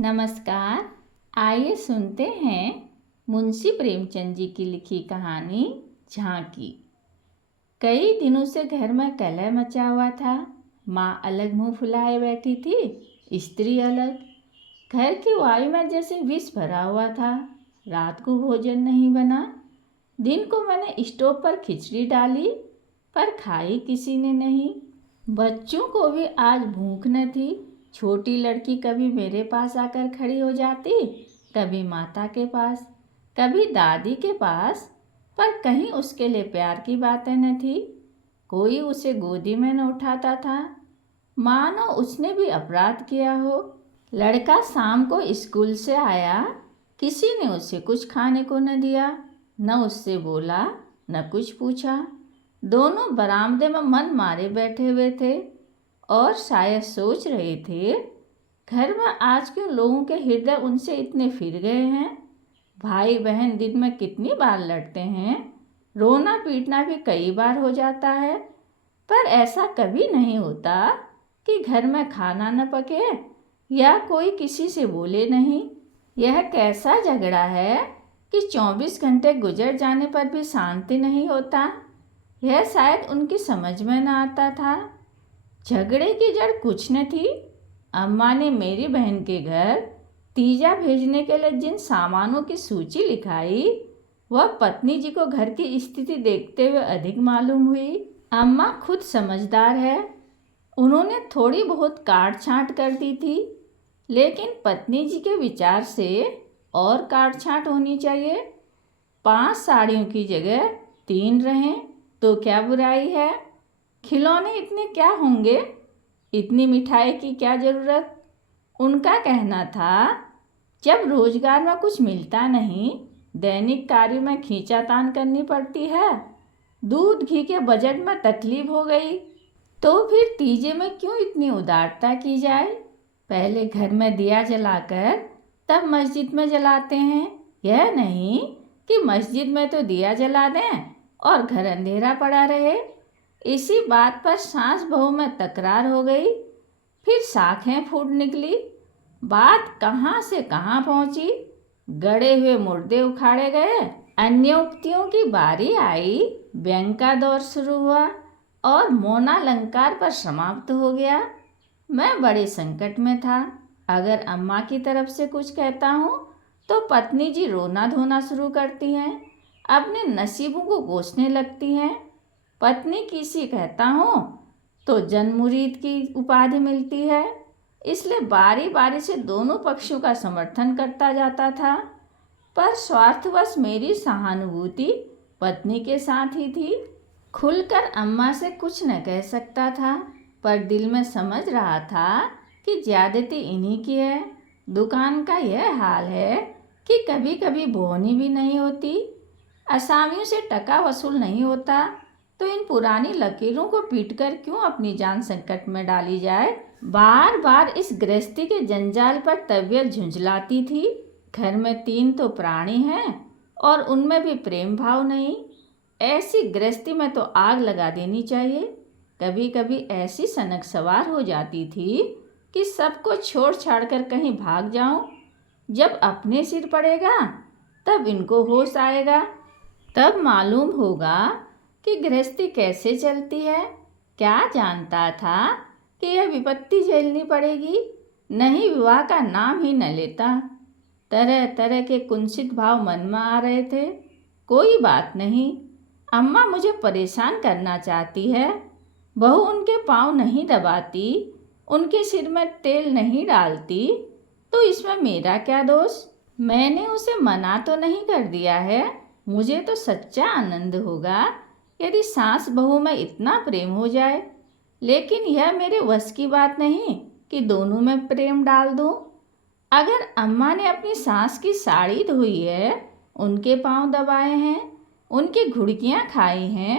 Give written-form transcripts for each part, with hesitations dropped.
नमस्कार। आइए सुनते हैं मुंशी प्रेमचंद जी की लिखी कहानी झांकी। कई दिनों से घर में कलह मचा हुआ था। माँ अलग मुंह फुलाए बैठी थी, स्त्री अलग। घर की वायु में जैसे विष भरा हुआ था। रात को भोजन नहीं बना। दिन को मैंने स्टोव पर खिचड़ी डाली, पर खाई किसी ने नहीं। बच्चों को भी आज भूख न थी। छोटी लड़की कभी मेरे पास आकर खड़ी हो जाती, कभी माता के पास, कभी दादी के पास, पर कहीं उसके लिए प्यार की बातें न थी। कोई उसे गोदी में न उठाता था, मानो उसने भी अपराध किया हो। लड़का शाम को स्कूल से आया, किसी ने उसे कुछ खाने को न दिया, न उससे बोला न कुछ पूछा। दोनों बरामदे में मन मारे बैठे हुए थे और शायद सोच रहे थे, घर में आज क्यों लोगों के हृदय उनसे इतने फिर गए हैं। भाई बहन दिन में कितनी बार लड़ते हैं, रोना पीटना भी कई बार हो जाता है, पर ऐसा कभी नहीं होता कि घर में खाना न पके या कोई किसी से बोले नहीं। यह कैसा झगड़ा है कि 24 घंटे गुजर जाने पर भी शांति नहीं होता। यह शायद उनकी समझ में न आता था। झगड़े की जड़ कुछ न थी। अम्मा ने मेरी बहन के घर तीजा भेजने के लिए जिन सामानों की सूची लिखाई, वह पत्नी जी को घर की स्थिति देखते हुए अधिक मालूम हुई। अम्मा खुद समझदार है, उन्होंने थोड़ी बहुत काट छाँट कर दी थी, लेकिन पत्नी जी के विचार से और काट छाँट होनी चाहिए। 5 साड़ियों की जगह 3 रहें तो क्या बुराई है। खिलौने इतने क्या होंगे, इतनी मिठाई की क्या ज़रूरत। उनका कहना था, जब रोजगार में कुछ मिलता नहीं, दैनिक कार्य में खींचातान करनी पड़ती है, दूध घी के बजट में तकलीफ हो गई, तो फिर तीजे में क्यों इतनी उदारता की जाए। पहले घर में दिया जलाकर तब मस्जिद में जलाते हैं। यह नहीं कि मस्जिद में तो दिया जला दें और घर अंधेरा पड़ा रहे। इसी बात पर सास बहू में तकरार हो गई, फिर शाखें फूट निकली। बात कहाँ से कहाँ पहुँची। गड़े हुए मुर्दे उखाड़े गए। अन्य उक्तियों की बारी आई। व्यंग का दौर शुरू हुआ और मौनालंकार पर समाप्त हो गया। मैं बड़े संकट में था। अगर अम्मा की तरफ से कुछ कहता हूँ तो पत्नी जी रोना धोना शुरू करती हैं, अपने नसीबों को कोसने लगती हैं। पत्नी किसी कहता हूँ तो जनमुरीद की उपाधि मिलती है। इसलिए बारी बारी से दोनों पक्षों का समर्थन करता जाता था, पर स्वार्थवश मेरी सहानुभूति पत्नी के साथ ही थी। खुलकर अम्मा से कुछ न कह सकता था, पर दिल में समझ रहा था कि ज्यादती इन्हीं की है। दुकान का यह हाल है कि कभी कभी बोहनी भी नहीं होती, असामियों से टका वसूल नहीं होता, तो इन पुरानी लकीरों को पीटकर क्यों अपनी जान संकट में डाली जाए। बार बार इस गृहस्थी के जंजाल पर तबीयत झुंझलाती थी। घर में 3 तो प्राणी हैं और उनमें भी प्रेम भाव नहीं। ऐसी गृहस्थी में तो आग लगा देनी चाहिए। कभी कभी ऐसी सनक सवार हो जाती थी कि सबको छोड़ छाड़ कर कहीं भाग जाऊं। जब अपने सिर पड़ेगा तब इनको होश आएगा, तब मालूम होगा कि गृहस्थी कैसे चलती है। क्या जानता था कि यह विपत्ति झेलनी पड़ेगी, नहीं विवाह का नाम ही न लेता। तरह तरह के कुंसित भाव मन में आ रहे थे। कोई बात नहीं, अम्मा मुझे परेशान करना चाहती है, बहू उनके पाँव नहीं दबाती, उनके सिर में तेल नहीं डालती, तो इसमें मेरा क्या दोष। मैंने उसे मना तो नहीं कर दिया है। मुझे तो सच्चा आनंद होगा यदि सास बहू में इतना प्रेम हो जाए, लेकिन यह मेरे वश की बात नहीं कि दोनों में प्रेम डाल दूं। अगर अम्मा ने अपनी सास की साड़ी धोई है, उनके पाँव दबाए हैं, उनकी घुड़कियाँ खाई हैं,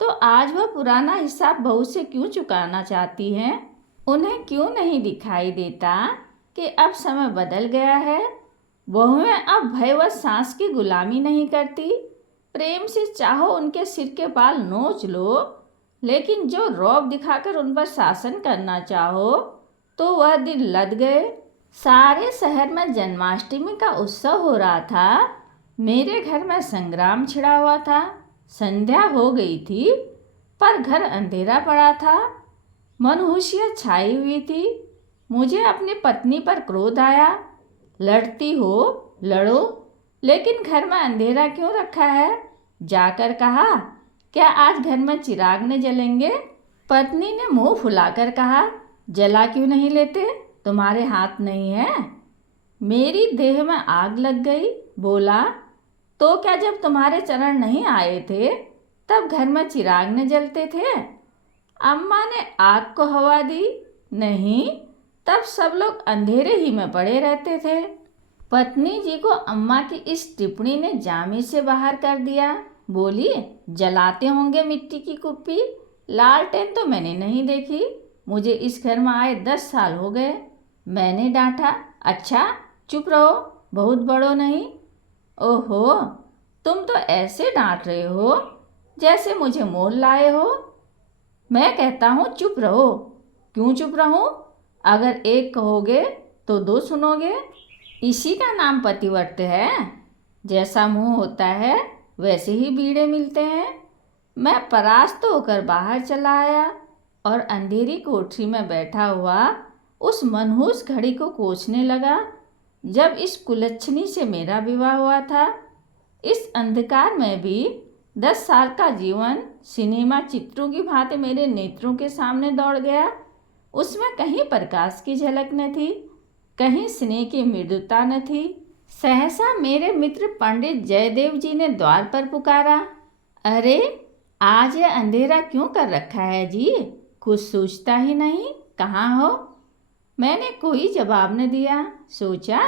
तो आज वह पुराना हिसाब बहू से क्यों चुकाना चाहती हैं। उन्हें क्यों नहीं दिखाई देता कि अब समय बदल गया है। बहुएं अब भयवश सास की गुलामी नहीं करती। प्रेम से चाहो उनके सिर के बाल नोच लो, लेकिन जो रौब दिखाकर उन पर शासन करना चाहो तो वह दिन लद गए। सारे शहर में जन्माष्टमी का उत्सव हो रहा था। मेरे घर में संग्राम छिड़ा हुआ था। संध्या हो गई थी, पर घर अंधेरा पड़ा था। मनहूसियत छाई हुई थी। मुझे अपनी पत्नी पर क्रोध आया। लड़ती हो लड़ो, लेकिन घर में अंधेरा क्यों रखा है? जाकर कहा, क्या आज घर में चिराग न जलेंगे? पत्नी ने मुंह फुलाकर कहा, जला क्यों नहीं लेते? तुम्हारे हाथ नहीं है? मेरी देह में आग लग गई। बोला, तो क्या जब तुम्हारे चरण नहीं आए थे तब घर में चिराग न जलते थे? अम्मा ने आग को हवा दी। नहीं, तब सब लोग अंधेरे ही में पड़े रहते थे। पत्नी जी को अम्मा की इस टिप्पणी ने जामी से बाहर कर दिया। बोली, जलाते होंगे मिट्टी की कुप्पी, लालटेन तो मैंने नहीं देखी। मुझे इस घर में आए 10 साल हो गए। मैंने डांटा, अच्छा चुप रहो, बहुत बड़ो नहीं। ओहो, तुम तो ऐसे डांट रहे हो जैसे मुझे मोल लाए हो। मैं कहता हूँ चुप रहो। क्यों चुप रहूं? अगर एक कहोगे तो 2 सुनोगे। इसी का नाम पतिव्रत है। जैसा मुंह होता है वैसे ही बीड़े मिलते हैं। मैं परास्त होकर बाहर चला आया और अंधेरी कोठरी में बैठा हुआ उस मनहूस घड़ी को कोसने लगा जब इस कुलच्छनी से मेरा विवाह हुआ था। इस अंधकार में भी 10 साल का जीवन सिनेमा चित्रों की भांति मेरे नेत्रों के सामने दौड़ गया। उसमें कहीं प्रकाश की झलक न थी, कहीं स्नेह की मृदुता न थी। सहसा मेरे मित्र पंडित जयदेव जी ने द्वार पर पुकारा, अरे आज यह अंधेरा क्यों कर रखा है जी? कुछ सोचता ही नहीं, कहाँ हो? मैंने कोई जवाब न दिया। सोचा,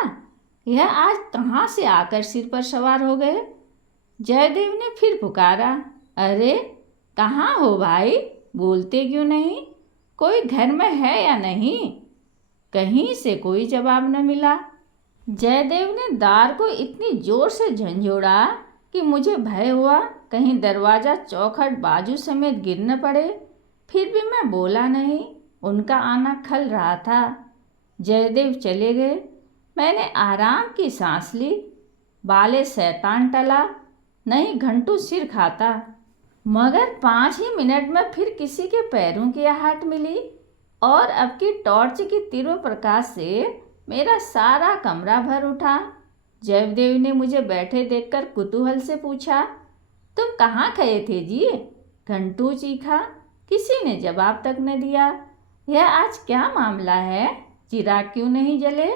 यह आज कहाँ से आकर सिर पर सवार हो गए। जयदेव ने फिर पुकारा, अरे कहाँ हो भाई? बोलते क्यों नहीं? कोई घर में है या नहीं? कहीं से कोई जवाब न मिला। जयदेव ने द्वार को इतनी जोर से झंझोड़ा कि मुझे भय हुआ कहीं दरवाज़ा चौखट बाजू समेत गिर न पड़े। फिर भी मैं बोला नहीं। उनका आना खल रहा था। जयदेव चले गए। मैंने आराम की सांस ली। बाले शैतान टला, नहीं घंटू सिर खाता। मगर 5 ही मिनट में फिर किसी के पैरों की आहट मिली और अब की टॉर्च की तीव्र प्रकाश से मेरा सारा कमरा भर उठा। जयदेव ने मुझे बैठे देखकर कुतूहल से पूछा, तुम कहाँ गए थे जी? घंटू चीखा। किसी ने जवाब तक न दिया। यह आज क्या मामला है? चिराग क्यों नहीं जले?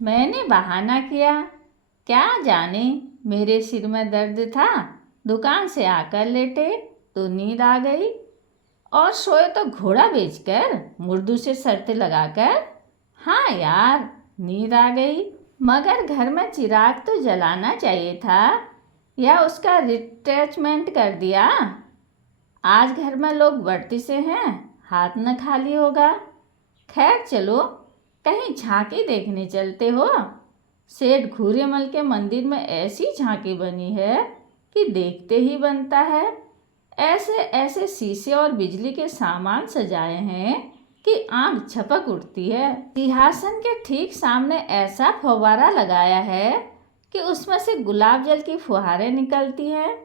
मैंने बहाना किया, क्या जाने, मेरे सिर में दर्द था, दुकान से आकर लेटे तो नींद आ गई, और सोए तो घोड़ा बेचकर, मुर्दू से शर्त लगाकर। हाँ यार, नींद आ गई। मगर घर में चिराग तो जलाना चाहिए था, या उसका रिट्रेचमेंट कर दिया। आज घर में लोग बढ़ती से हैं, हाथ न खाली होगा। खैर चलो, कहीं झांकी देखने चलते हो। सेठ घूरेमल के मंदिर में ऐसी झांकी बनी है कि देखते ही बनता है। ऐसे ऐसे शीशे और बिजली के सामान सजाए हैं कि आंख झपक उठती है। सिंहासन के ठीक सामने ऐसा फव्वारा लगाया है कि उसमें से गुलाब जल की फुहारें निकलती हैं।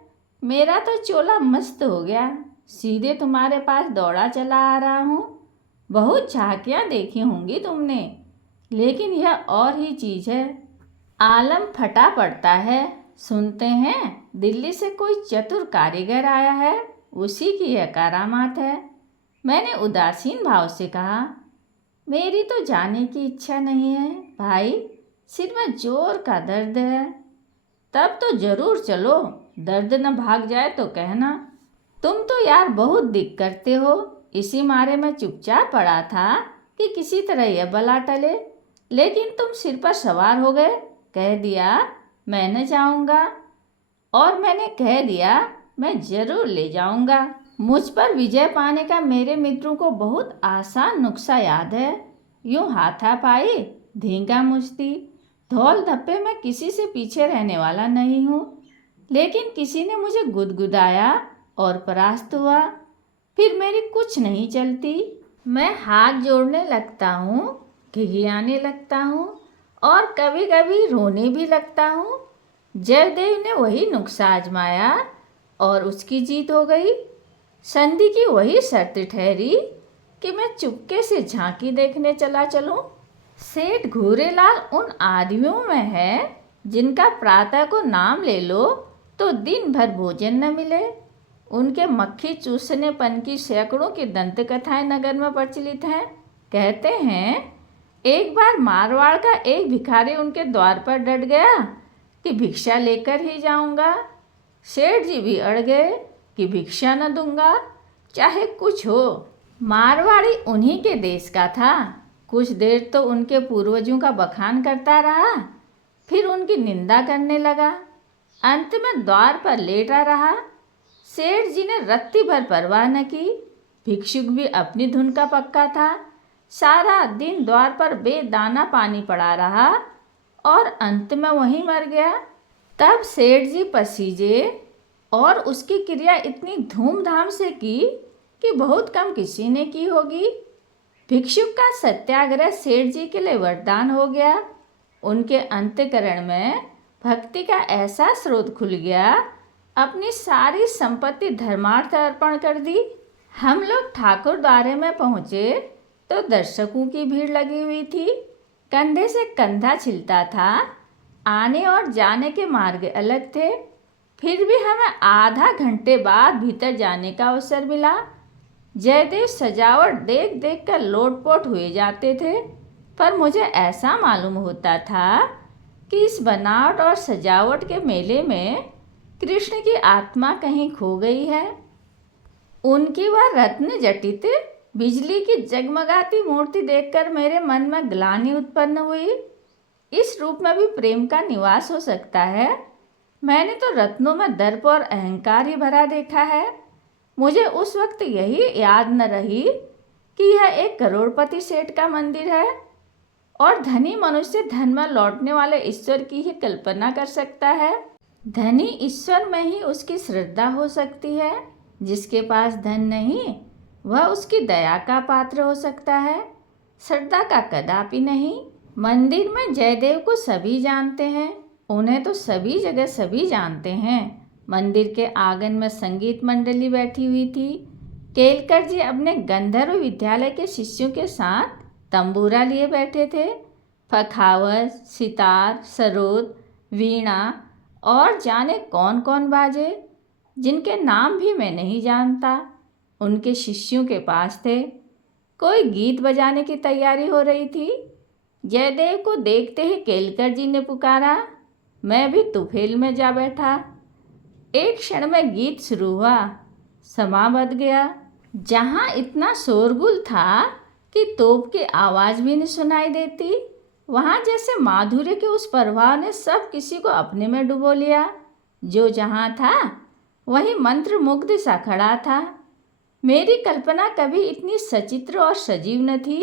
मेरा तो चोला मस्त हो गया, सीधे तुम्हारे पास दौड़ा चला आ रहा हूँ। बहुत झांकियाँ देखी होंगी तुमने, लेकिन यह और ही चीज़ है। आलम फटा पड़ता है। सुनते हैं दिल्ली से कोई चतुर कारीगर आया है, उसी की यह करामात है। मैंने उदासीन भाव से कहा, मेरी तो जाने की इच्छा नहीं है भाई, सिर में जोर का दर्द है। तब तो जरूर चलो, दर्द न भाग जाए तो कहना। तुम तो यार बहुत दिक करते हो, इसी मारे में चुपचाप पड़ा था कि किसी तरह यह बला टले, लेकिन तुम सिर पर सवार हो गए। कह दिया मैं न जाऊंगा, और मैंने कह दिया मैं जरूर ले जाऊंगा। मुझ पर विजय पाने का मेरे मित्रों को बहुत आसान नुस्खा याद है। यूं हाथापाई, धींगा मुश्ती, धौल धप्पे में किसी से पीछे रहने वाला नहीं हूँ। लेकिन किसी ने मुझे गुदगुदाया और परास्त हुआ, फिर मेरी कुछ नहीं चलती। मैं हाथ जोड़ने लगता हूँ खिखियाने लगता हूँ और कभी कभी रोने भी लगता हूँ। जयदेव ने वही नुस्खा आजमाया और उसकी जीत हो गई। संधि की वही शर्त ठहरी कि मैं चुपके से झांकी देखने चला चलूं। सेठ घूरेलाल उन आदमियों में है जिनका प्रातः को नाम ले लो तो दिन भर भोजन न मिले। उनके मक्खी चूसनेपन की सैकड़ों की दंत कथाएं नगर में प्रचलित हैं। कहते हैं एक बार मारवाड़ का एक भिखारी उनके द्वार पर डट गया कि भिक्षा लेकर ही जाऊंगा। सेठ जी भी अड़ गए कि भिक्षा न दूंगा, चाहे कुछ हो। मारवाड़ी उन्हीं के देश का था। कुछ देर तो उनके पूर्वजों का बखान करता रहा, फिर उनकी निंदा करने लगा। अंत में द्वार पर लेटा रहा। सेठ जी ने रत्ती भर परवाह न की। भिक्षुक भी अपनी धुन का पक्का था। सारा दिन द्वार पर बेदाना पानी पड़ा रहा और अंत में वहीं मर गया। तब सेठ जी पसीजे और उसकी क्रिया इतनी धूमधाम से की कि बहुत कम किसी ने की होगी। भिक्षुक का सत्याग्रह सेठ जी के लिए वरदान हो गया। उनके अंतःकरण में भक्ति का ऐसा स्रोत खुल गया, अपनी सारी संपत्ति धर्मार्थ अर्पण कर दी। हम लोग ठाकुर द्वारे में पहुँचे तो दर्शकों की भीड़ लगी हुई थी। कंधे से कंधा छिलता था। आने और जाने के मार्ग अलग थे। फिर भी हमें आधा घंटे बाद भीतर जाने का अवसर मिला। जयदेव सजावट देख देख कर लोटपोट हुए जाते थे, पर मुझे ऐसा मालूम होता था कि इस बनावट और सजावट के मेले में कृष्ण की आत्मा कहीं खो गई है। उनकी वह रत्न जटित बिजली की जगमगाती मूर्ति देखकर मेरे मन में ग्लानि उत्पन्न हुई। इस रूप में भी प्रेम का निवास हो सकता है। मैंने तो रत्नों में दर्प और अहंकार ही भरा देखा है। मुझे उस वक्त यही याद न रही कि यह एक करोड़पति सेठ का मंदिर है और धनी मनुष्य धन में लौटने वाले ईश्वर की ही कल्पना कर सकता है। धनी ईश्वर में ही उसकी श्रद्धा हो सकती है। जिसके पास धन नहीं वह उसकी दया का पात्र हो सकता है, श्रद्धा का कदापि नहीं। मंदिर में जयदेव को सभी जानते हैं, उन्हें तो सभी जगह सभी जानते हैं। मंदिर के आंगन में संगीत मंडली बैठी हुई थी। केलकर जी अपने गंधर्व विद्यालय के शिष्यों के साथ तंबूरा लिए बैठे थे। पखावज, सितार, सरोद, वीणा और जाने कौन कौन बाजे, जिनके नाम भी मैं नहीं जानता, उनके शिष्यों के पास थे। कोई गीत बजाने की तैयारी हो रही थी। जयदेव को देखते ही केलकर जी ने पुकारा। मैं भी तुफेल में जा बैठा। एक क्षण में गीत शुरू हुआ, समा बंध गया। जहाँ इतना शोरगुल था कि तोप की आवाज़ भी नहीं सुनाई देती, वहाँ जैसे माधुर्य के उस प्रवाह ने सब किसी को अपने में डुबो लिया। जो जहाँ था वहीं मंत्रमुग्ध सा खड़ा था। मेरी कल्पना कभी इतनी सचित्र और सजीव न थी।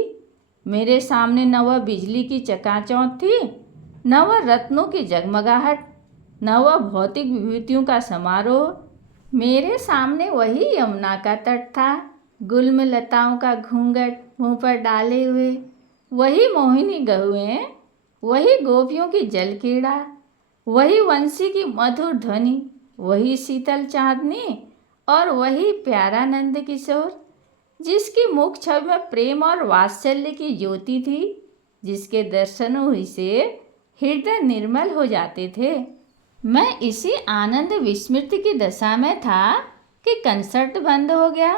मेरे सामने न वह बिजली की चकाचौंध थी, न वह रत्नों की जगमगाहट, न वह भौतिक विभूतियों का समारोह। मेरे सामने वही यमुना का तट था, गुल्म लताओं का घूंघट मुंह पर डाले हुए, वही मोहिनी गहुएं, वही गोपियों की जलक्रीड़ा, वही वंशी की मधुर ध्वनि, वही शीतल चांदनी और वही प्यारा नंद किशोर, जिसकी मुख छवि में प्रेम और वात्सल्य की ज्योति थी, जिसके दर्शनों ही से हृदय निर्मल हो जाते थे। मैं इसी आनंद विस्मृति की दशा में था कि कंसर्ट बंद हो गया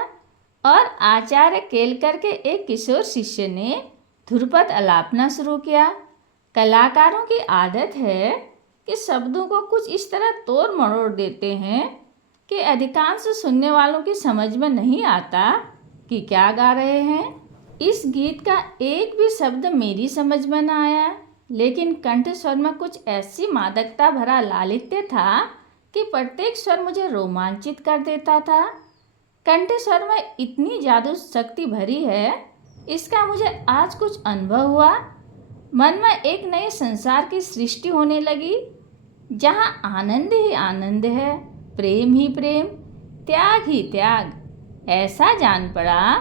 और आचार्य केलकर के एक किशोर शिष्य ने ध्रुपद अलापना शुरू किया। कलाकारों की आदत है कि शब्दों को कुछ इस तरह तोड़ मरोड़ देते हैं कि अधिकांश सुनने वालों की समझ में नहीं आता कि क्या गा रहे हैं। इस गीत का एक भी शब्द मेरी समझ में न आया, लेकिन कंठ स्वर में कुछ ऐसी मादकता भरा लालित्य था कि प्रत्येक स्वर मुझे रोमांचित कर देता था। कंठ स्वर में इतनी जादू शक्ति भरी है, इसका मुझे आज कुछ अनुभव हुआ। मन में एक नए संसार की सृष्टि होने लगी, जहाँ आनंद ही आनंद है, प्रेम ही प्रेम, त्याग ही त्याग। ऐसा जान पड़ा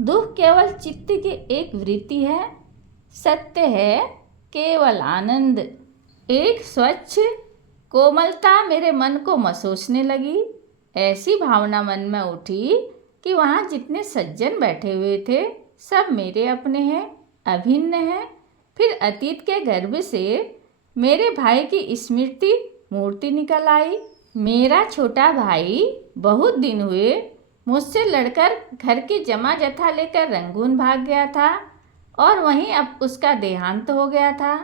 दुख केवल चित्त की एक वृत्ति है, सत्य है केवल आनंद। एक स्वच्छ कोमलता मेरे मन को मसोसने लगी। ऐसी भावना मन में उठी कि वहाँ जितने सज्जन बैठे हुए थे सब मेरे अपने हैं, अभिन्न हैं। फिर अतीत के गर्भ से मेरे भाई की स्मृति मूर्ति निकल आई। मेरा छोटा भाई बहुत दिन हुए मुझसे लड़कर घर की जमा जथा लेकर रंगून भाग गया था और वहीं अब उसका देहांत हो गया था।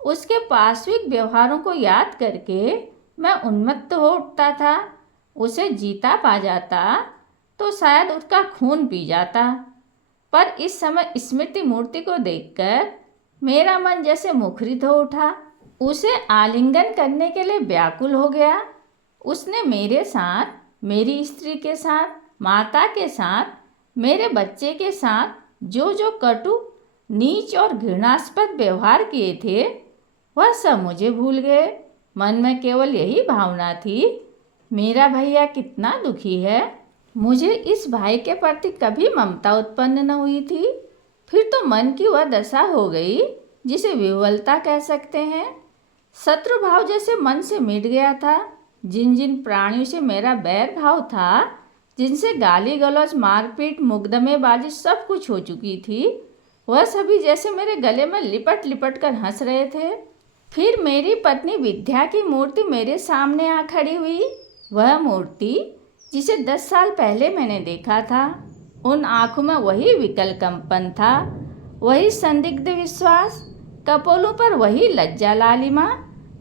उसके पार्श्विक व्यवहारों को याद करके मैं उन्मत्त हो उठता था। उसे जीता पा जाता तो शायद उसका खून पी जाता, पर इस समय स्मृति मूर्ति को देखकर मेरा मन जैसे मुखरित हो उठा। उसे आलिंगन करने के लिए व्याकुल हो गया। उसने मेरे साथ, मेरी स्त्री के साथ, माता के साथ, मेरे बच्चे के साथ जो जो कटु, नीच और घृणास्पद व्यवहार किए थे वह सब मुझे भूल गए। मन में केवल यही भावना थी, मेरा भैया कितना दुखी है। मुझे इस भाई के प्रति कभी ममता उत्पन्न न हुई थी। फिर तो मन की वह दशा हो गई जिसे विह्वलता कह सकते हैं। शत्रु भाव जैसे मन से मिट गया था। जिन जिन प्राणियों से मेरा बैर भाव था, जिनसे गाली गलौज, मारपीट, मुकदमेबाजी सब कुछ हो चुकी थी, वह सभी जैसे मेरे गले में लिपट लिपट कर हंस रहे थे। फिर मेरी पत्नी विद्या की मूर्ति मेरे सामने आ खड़ी हुई। वह मूर्ति जिसे 10 साल पहले मैंने देखा था। उन आँखों में वही विकल कंपन था, वही संदिग्ध विश्वास, कपोलों पर वही लज्जा लालिमा,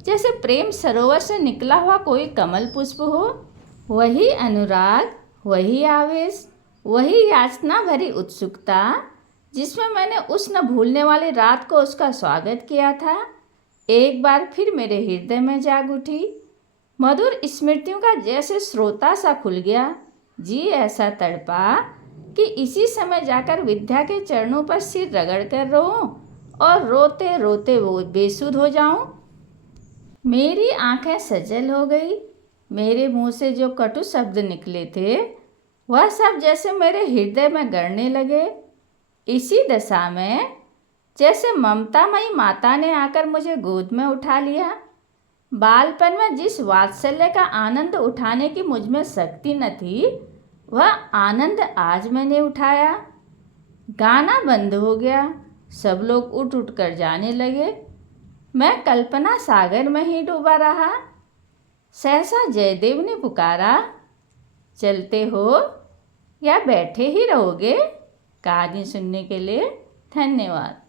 जैसे प्रेम सरोवर से निकला हुआ कोई कमल पुष्प हो। वही अनुराग, वही आवेश, वही याचना भरी उत्सुकता जिसमें मैंने उस न भूलने वाली रात को उसका स्वागत किया था, एक बार फिर मेरे हृदय में जाग उठी। मधुर स्मृतियों का जैसे स्रोता सा खुल गया। जी ऐसा तड़पा कि इसी समय जाकर विद्या के चरणों पर सिर रगड़ कर रोऊं और रोते रोते वो बेसुध हो जाऊं। मेरी आंखें सजल हो गई। मेरे मुंह से जो कटु शब्द निकले थे वह सब जैसे मेरे हृदय में गड़ने लगे। इसी दशा में जैसे ममतामयी माता ने आकर मुझे गोद में उठा लिया। बालपन में जिस वात्सल्य का आनंद उठाने की मुझ में शक्ति न थी, वह आनंद आज मैंने उठाया। गाना बंद हो गया। सब लोग उठ उठ कर जाने लगे। मैं कल्पना सागर में ही डूबा रहा। सहसा जयदेव ने पुकारा, चलते हो या बैठे ही रहोगे? कहानी सुनने के लिए धन्यवाद।